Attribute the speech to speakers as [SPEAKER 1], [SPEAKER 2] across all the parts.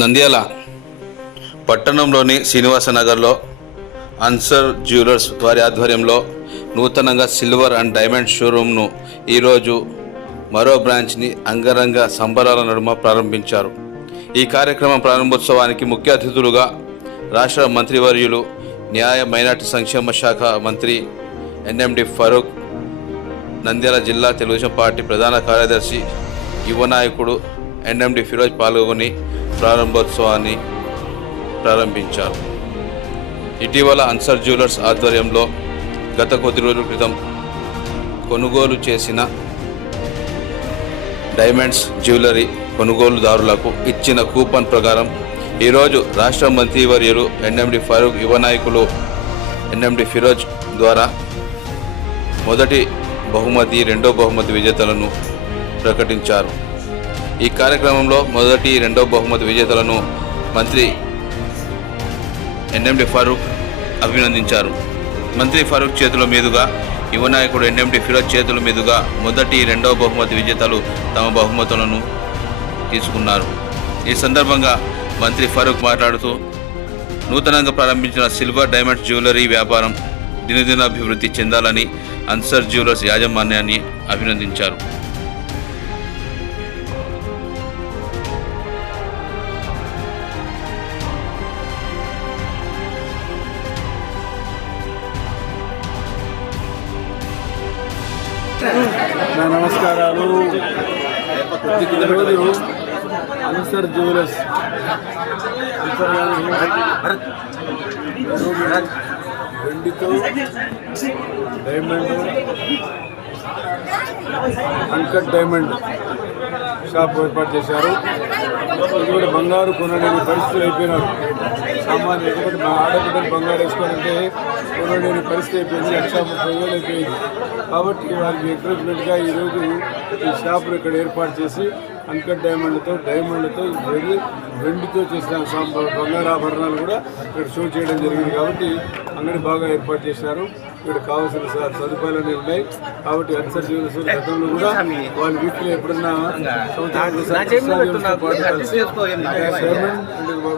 [SPEAKER 1] నంద్యాల పట్టణంలోని శ్రీనివాసనగర్లో answer jewellers వారి ఆధ్వర్యంలో నూతనంగా సిల్వర్ అండ్ డైమండ్ షోరూమ్ను ఈరోజు మరో బ్రాంచ్ని అంగరంగ సంబరాల నడుమ ప్రారంభించారు. ఈ కార్యక్రమం ప్రారంభోత్సవానికి ముఖ్య అతిథులుగా రాష్ట్ర మంత్రివర్యులు న్యాయ మైనార్టీ సంక్షేమ శాఖ మంత్రి ఎన్ఎండి ఫరూక్ నంద్యాల జిల్లా తెలుగుదేశం పార్టీ ప్రధాన కార్యదర్శి యువ నాయకుడు ఎన్ఎండి ఫిరోజ్ పాల్గొని ప్రారంభోత్సవాన్ని ప్రారంభించారు. ఇటీవల అన్సర్ జ్యువెలర్స్ ఆధ్వర్యంలో గత కొద్ది రోజుల క్రితం కొనుగోలు చేసిన డైమండ్స్ జ్యువెలరీ కొనుగోలుదారులకు ఇచ్చిన కూపన్ ప్రకారం ఈరోజు రాష్ట్ర మంత్రివర్యులు ఎన్ఎండి ఫరూక్ యువ నాయకులు ఎన్ఎండి ఫిరోజ్ ద్వారా మొదటి బహుమతి రెండో బహుమతి విజేతలను ప్రకటించారు. ఈ కార్యక్రమంలో మొదటి రెండో బహుమతి విజేతలను మంత్రి ఎన్ఎండి ఫారూక్ అభినందించారు. మంత్రి ఫరూక్ చేతుల మీదుగా యువ నాయకుడు ఎన్ఎండి ఫిరోజ్ చేతుల మీదుగా మొదటి రెండో బహుమతి విజేతలు తమ బహుమతులను తీసుకున్నారు. ఈ సందర్భంగా మంత్రి ఫరూక్ మాట్లాడుతూ నూతనంగా ప్రారంభించిన సిల్వర్ డైమండ్స్ జ్యువెలరీ వ్యాపారం దినదినాభివృద్ధి చెందాలని అన్సర్ జ్యువెలర్స్ యాజమాన్యాన్ని అభినందించారు.
[SPEAKER 2] నా నమస్కారాలు. ఈరోజు అన్సర్ జ్యువెలర్స్. వెండితో డైమండ్ అంకట్ డైమండ్ షాప్ ఏర్పాటు చేశారు. కూడా బంగారు కొనలేని పరిస్థితులు అయిపోయినారు. సామాన్య ఎందుకంటే మా బంగారు వేసుకోవాలంటే కొనలేని పరిస్థితి అయిపోయింది. లక్ష ముప్పై వేలు అయిపోయింది. కాబట్టి వారికి ఎంకరేజ్మెంట్గా ఈరోజు ఈ షాపులు ఇక్కడ ఏర్పాటు చేసి అన్కట్ డైమండ్తో డైమండ్తో వెళ్ళి వెండితో చేసిన బంగారు ఆభరణాలు కూడా ఇక్కడ షో చేయడం జరిగింది. కాబట్టి అంగడి బాగా ఏర్పాటు చేశారు. ఇక్కడ కావాల్సిన స- సదుపాయాలన్నీ ఉన్నాయి. కాబట్టి అన్సర్ జ్యువెలర్స్ గతంలో కూడా వాళ్ళ వీక్లీ ఎప్పుడన్నా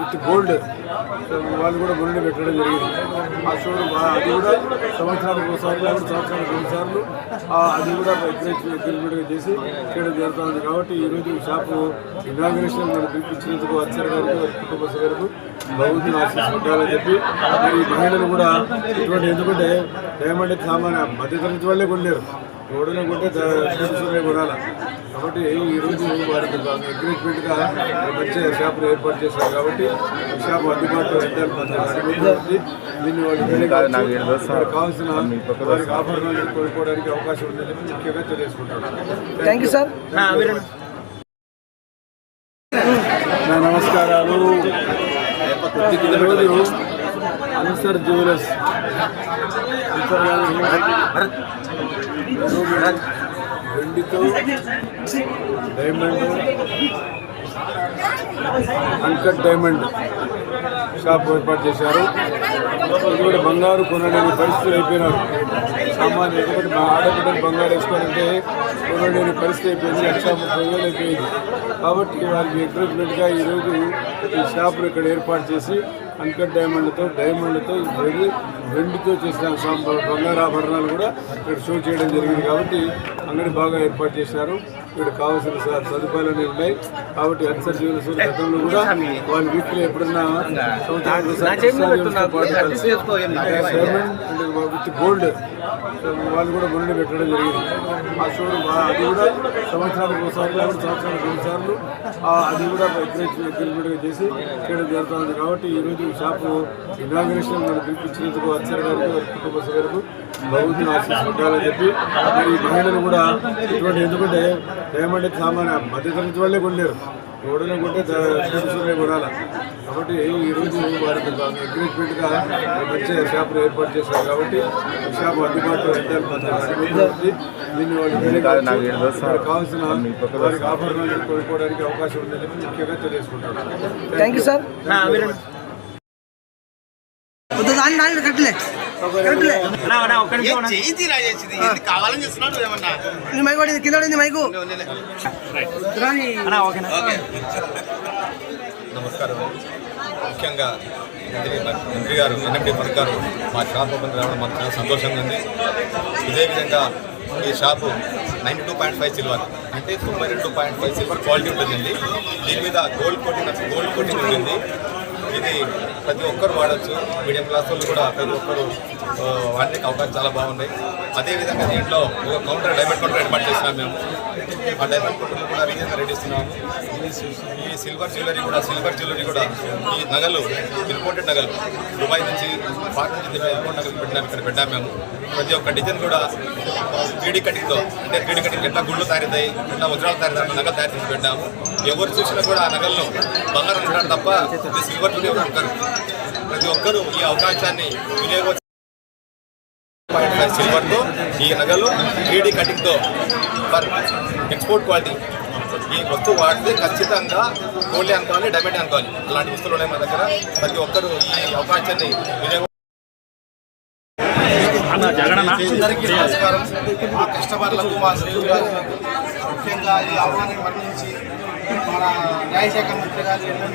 [SPEAKER 2] విత్ గోల్డ్. వాళ్ళు కూడా మురళి పెట్టడం జరిగింది. ఆ షోరూమ్ అది కూడా సంవత్సరానికి ఒకసారి లేకపోతే సంవత్సరానికి రెండు సార్లు. అది కూడా ఎంకరేజ్మెంట్గా చేసి చేయడం జరుగుతూ ఉంది. కాబట్టి ఈరోజు షాపు ఇనాగ్రేషన్ మనం పిలిపించినందుకు అచ్చర్ గారికి వారి కుటుంబ సభ్యులకు భగవంతుని ఆశిస్తుంటారని చెప్పి మరి ఈ మహిళలు కూడా ఇటువంటి ఎందుకంటే డైమండ్ సామాన్య మధ్యతరగతి వాళ్ళే కొనలేరు. ఎవడైనా కొంటే చూసుకునే కొనాలి. కాబట్టి ఈరోజు వారికి ఎంకరేజ్మెంట్గా మంచి షాపులు ఏర్పాటు చేశారు కాబట్టి షాప్ అందుబాటులో ఉంది దీన్ని వాళ్ళు కావాల్సిన వారికి ఆభరణాలు కొనుక్కోవడానికి అవకాశం ఉందని ముఖ్యంగా తెలియజేసుకుంటాను
[SPEAKER 3] థ్యాంక్ యూ సార్
[SPEAKER 2] నా నమస్కారాలు. ఈరోజు అన్సర్ జ్యువెలర్స్. వెండితో డైమండ్ అంకట్ డైమండ్ షాప్ ఏర్పాటు చేశారు. ఇది బంగారు కొనలేని పరిస్థితులు అయిపోయినారు. సామాన్య ఎందుకంటే మా ఆడబిడ్డలు బంగారు వేసుకోవాలంటే కొనలేని పరిస్థితి అయిపోయింది. లక్ష ముప్పై వేలు అయిపోయింది. కాబట్టి వారికి ఎంకరేజ్మెంట్గా ఈరోజు ఈ షాపులు ఇక్కడ ఏర్పాటు చేసి అన్కట్ డైమండ్తో డైమండ్తో వెండి వెండితో చేసిన సాం- బంగారు ఆభరణాలు కూడా ఇక్కడ షో చేయడం జరిగింది కాబట్టి అంగడి బాగా ఏర్పాటు చేశారు ఇక్కడ కావాల్సిన స- సదుపాయాలన్నీ ఉన్నాయి. కాబట్టి అన్సర్ జ్యువెలర్స్ గతంలో కూడా వాళ్ళ వీక్లీ ఎప్పుడన్నా విత్ గోల్డ్ వాళ్ళు కూడా మురళి పెట్టడం జరిగింది. ఆ షోరూమ్ అది కూడా సంవత్సరానికి ఒకసారి లేకపోతే సంవత్సరానికి రెండు సార్లు అది కూడా ఎంకరేజ్ చేసి చేయడం జరుగుతుంది కాబట్టి ఈరోజు ఈ షాపు ఇనాగ్రేషన్ మనం పిలిపించినందుకు అచ్చర్ గారికి వారి కుటుంబ సభ్యులకు భగవంతుని ఆశిస్తుంటారని చెప్పి మరి మహిళలు కూడా ఇటువంటి ఎందుకంటే డైమండ్ సామాన్య మధ్యతరగతి వాళ్ళే కొనలేరు ఎవడైనా కొంటే చూసుకునే కొనాలి కాబట్టి ఈరోజు వారికి ఎంకరేజ్మెంట్గా మంచి షాపులు ఏర్పాటు చేశారు కాబట్టి షాప్ అందుబాటులో ఉంది. దీన్ని వాళ్ళు కావాల్సిన వారికి ఆభరణాలు కొనుక్కోవడానికి అవకాశం ఉందని ముఖ్యంగా తెలియజేసుకుంటాను.
[SPEAKER 3] థ్యాంక్ యూ సార్ వద్దు మైకు కింద పడింది
[SPEAKER 4] నమస్కారం. ముఖ్యంగా మంత్రి మంత్రి గారు ఎన్ఎండి గారు మా షాప్ ఓపెన్ రావడం మాకు చాలా సంతోషంగా ఉంది. ఇదే విధంగా ఈ shop ninety two point five silver అంటే తొంభై రెండు పాయింట్ ఫైవ్ సిల్వర్ క్వాలిటీ ఉంటుందండి. దీని మీద గోల్డ్ కోటింగ్ గోల్డ్ కోటింగ్ ఉంటుంది ఇది ప్రతి ఒక్కరు వాడచ్చు. మీడియం క్లాస్ వాళ్ళు కూడా ప్రతి ఒక్కరు వాడడానికి అవకాశం చాలా బాగున్నాయి. అదేవిధంగా దీంట్లో ఒక కౌంటర్ డైమండ్ కౌంటర్ ఏర్పాటు చేసినాం మేము. ఆ డైమండ్ కౌంటర్లు కూడా రీజన్ రెడీ ఇస్తున్నాము ఈ సిల్వర్ జ్యువెలరీ కూడా సిల్వర్ జ్యువెలరీ కూడా ఈ నగలు ఇంపోర్టెడ్ నగలు దుబాయ్ నుంచి పాక్ నుంచి ఇంపోర్ట్ నగలు పెట్టినాం ఇక్కడ పెట్టాం మేము. ప్రతి ఒక్క డిజైన్ కూడా త్రీడీ కటింగ్తో అంటే త్రీడీ కటింగ్ ఎట్లా గుళ్ళు తయారవుతాయి ఎట్లా వజ్రాలు తయారవుతాయి నగలు తయారు చేసి పెట్టాము ఎవరు చూసినా కూడా ఆ నగల్లో బంగారం ఉంటారు తప్ప సిల్వర్ జ్యువెలరీ ఉంటారు ప్రతి ఒక్కరూ ఈ అవకాశాన్ని వినియోగ పాయింట్ ఫైవ్ సిల్వర్తో ఈ నగలు త్రీడీ కటింగ్తో ఫర్ ఎక్స్పోర్ట్ క్వాలిటీ ఈ వస్తువు వాడితే ఖచ్చితంగా గోల్డ్ అనుకోవాలి డైమండ్ అనుకోవాలి అలాంటి వస్తువులు ఉన్నాయి మన దగ్గర. ప్రతి ఒక్కరూ ఈ అవకాశాన్ని వినియోగ
[SPEAKER 5] అందరికీ నమస్కారం. మా కస్టమర్లకు మా ముఖ్యంగా ఈ ఆహ్వానం మరణించి మన న్యాయశాఖ మంత్రి గారు ఎన్ఎం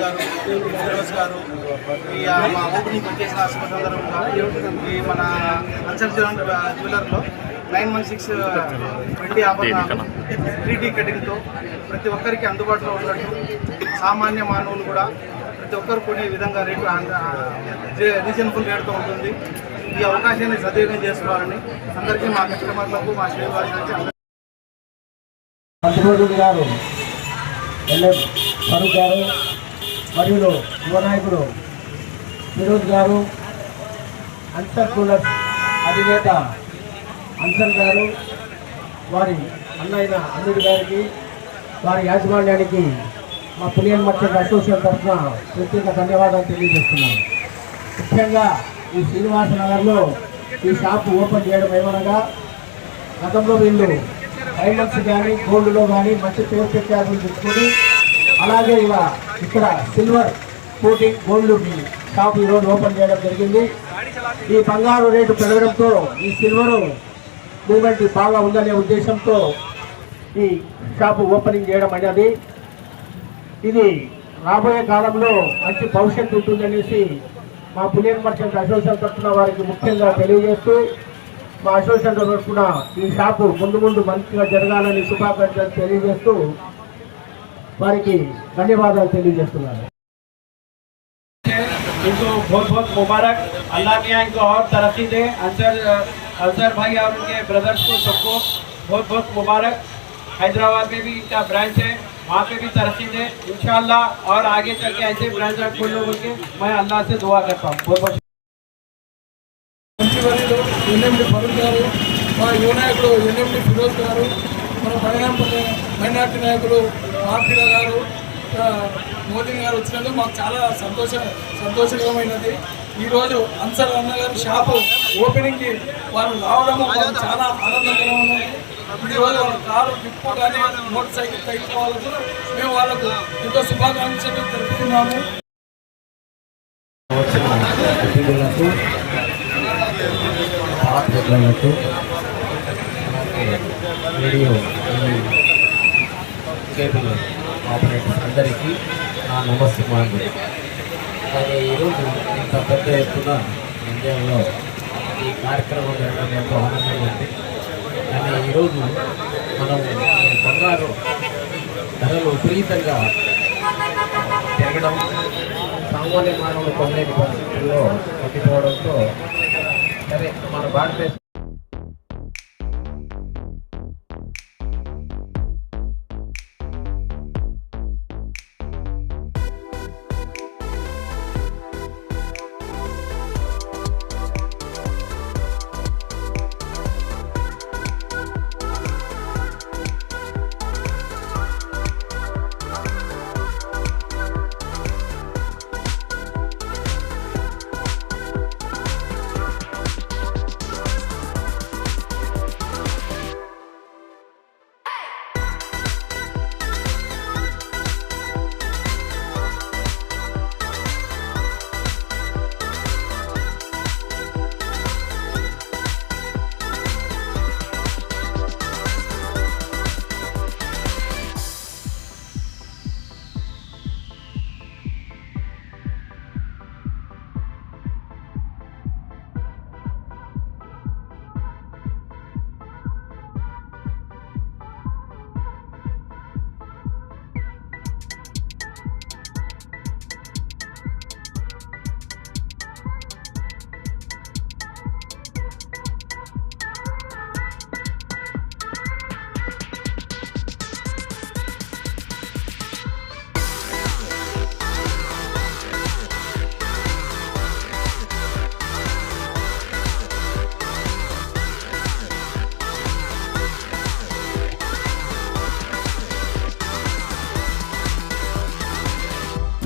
[SPEAKER 5] గారు ఫిరోజ్ గారు ఈ మా ఓపెనింగ్ వచ్చేసిన సందర్భంగా ఈ మన అన్సర్ జ్యువెలర్లో నైన్ వన్ సిక్స్ వెండి ఆభరణాలు త్రీ డీ కటింగ్తో ప్రతి ఒక్కరికి అందుబాటులో ఉన్నట్టు సామాన్య మానవులు కూడా ప్రతి ఒక్కరు కొనే విధంగా రేటు రీజనబుల్ రేటుతో ఉంటుంది. ఈ అవకాశాన్ని సద్వినియోగం చేసుకోవాలని అందరికీ మా కస్టమర్లకు మా శ్రీనివాసానికి
[SPEAKER 6] గారు. ఎల్ఎస్ ఫరూక్ గారు మరియు యువనాయకుడు ఫిరోజ్ గారు అన్సర్ అధినేత అన్సర్ గారు వారి అన్నైన అల్లుడి గారికి వారి యాజమాన్యానికి మా పులియన్ మర్చెంట్ అసోసియేషన్ తరఫున ప్రత్యేక ధన్యవాదాలు తెలియజేస్తున్నాను. ముఖ్యంగా ఈ శ్రీనివాస నగర్లో ఈ షాపు ఓపెన్ చేయడం ఏమనగా గతంలో వీళ్ళు డైమండ్స్ కానీ గోల్డ్లో కానీ మంచి పేరు ప్రఖ్యాతులు తెచ్చుకొని అలాగే ఇలా ఇక్కడ సిల్వర్ కోటింగ్ గోల్డ్ షాప్ ఈరోజు ఓపెన్ చేయడం జరిగింది. ఈ బంగారు రేటు పెరగడంతో ఈ సిల్వర్ మూమెంట్ బాగా ఉందనే ఉద్దేశంతో ఈ షాపు ఓపెనింగ్ చేయడం అనేది. ఇది రాబోయే కాలంలో మంచి భవిష్యత్తు ఉంటుందనేసి మా పులియన్ మర్చెంట్ అసోసియేషన్ తరఫున వారికి ముఖ్యంగా తెలియజేస్తూ మా అసోసియేషన్ తరఫున ఈ షాపు ముందు ముందు మంచిగా జరగాలని శుభాకాంక్షలు తెలియజేస్తూ వారికి ధన్యవాదాలు తెలియజేస్తున్నాను
[SPEAKER 7] इनको बहुत बहुत मुबारक अल्लाह मियाँ इनको और तरक्की दे अंसर अंसर भाई और उनके ब्रदर्स को सबको बहुत बहुत मुबारक हैदराबाद में भी इनका ब्रांच है वहाँ पे भी तरक्की दे इंशाल्लाह और आगे चल के ऐसे ब्रांच आप खोलो बोल के मैं अल्लाह से दुआ करता हूँ बहुत बहुत
[SPEAKER 2] మంత్రివర్యులు ఎన్ఎండి ఫరూక్ గారు మా యువ నాయకుడు ఎన్ఎండి ఫిరోజ్ గారు మన మైనార్టీ మైనార్టీ నాయకులు మార్పిడ గారు మోదీ గారు వచ్చినందుకు మాకు చాలా సంతోష సంతోషకరమైనది. ఈరోజు అన్సర్ అన్న గారి షాపు ఓపెనింగ్కి వారు రావడము చాలా ఆనందకరంగా ఈరోజు వాళ్ళ కారు గిఫ్ట్ కానీ మోటార్ సైకిల్ తగ్గిపోవాలకు మేము వాళ్ళకు ఎంతో శుభాకాంక్షలు తెలుపుతున్నాము.
[SPEAKER 6] వచ్చిన అతిథులకు రేడియో కేబుల్ ఆపరేటర్స్ అందరికీ నా నమస్కారం కానీ ఈరోజు ఇంత పెద్ద ఎత్తున ఇండియాలో ఈ కార్యక్రమం జరగడం ఎంతో ఆనందంగా ఉంది. కానీ ఈరోజు మనం బంగారు ధరలు విపరీతంగా పెరగడం సామాన్య మానవులు కొనలేని పరిస్థితుల్లో పట్టిపోవడంతో సరే మన భారతదేశం